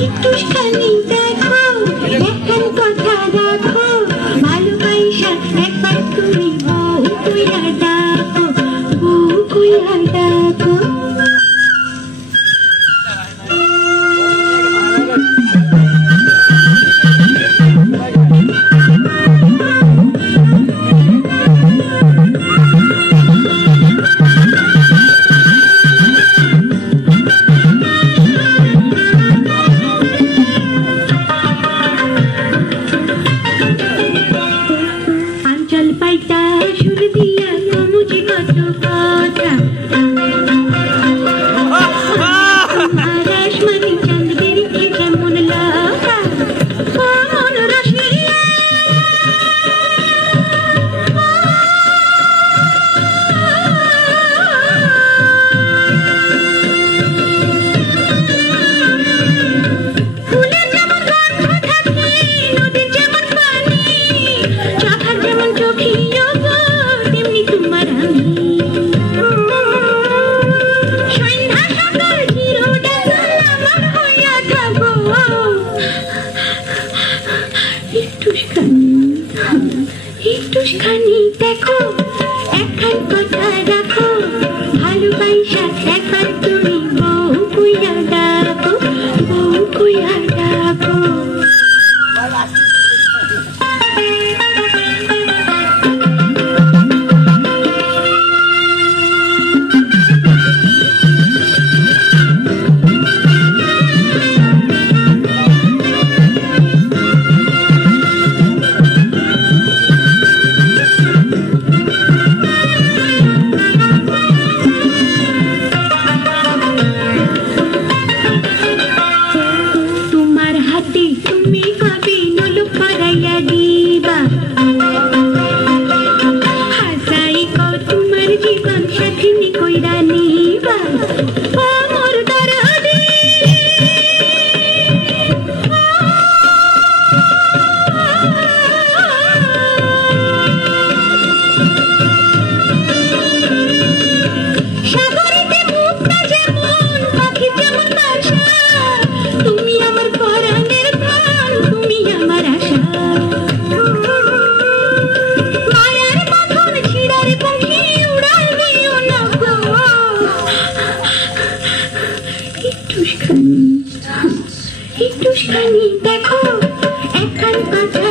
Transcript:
একটুখানি দেখো, একখান কথা রাখো, ভালোবাসা একবার তুমি বউ কইরা ডাকো, বউ কইরা ডাকো। একটুখানি দেখো, একখান কথা রাখো, ভালোবাসা একবার তুমি বউ কইরা ডাকো, বউ কইরা ডাকো। তুমি কবি নলুক করাইয়া দিবা, হাসাই কো তোমার জীবন সাথিনী কইরা নিবা, ও মোর দরদি সাগরিতে মুক্তা যেমন পাখি যেমন বাসা, তুমি আমার পরাণের প্রাণ, তুমি আমার আশা, মায়ার বাঁধন ছিড়ার পাখি উড়াল দিও না গো। একটুখানি দেখো, একখান কথা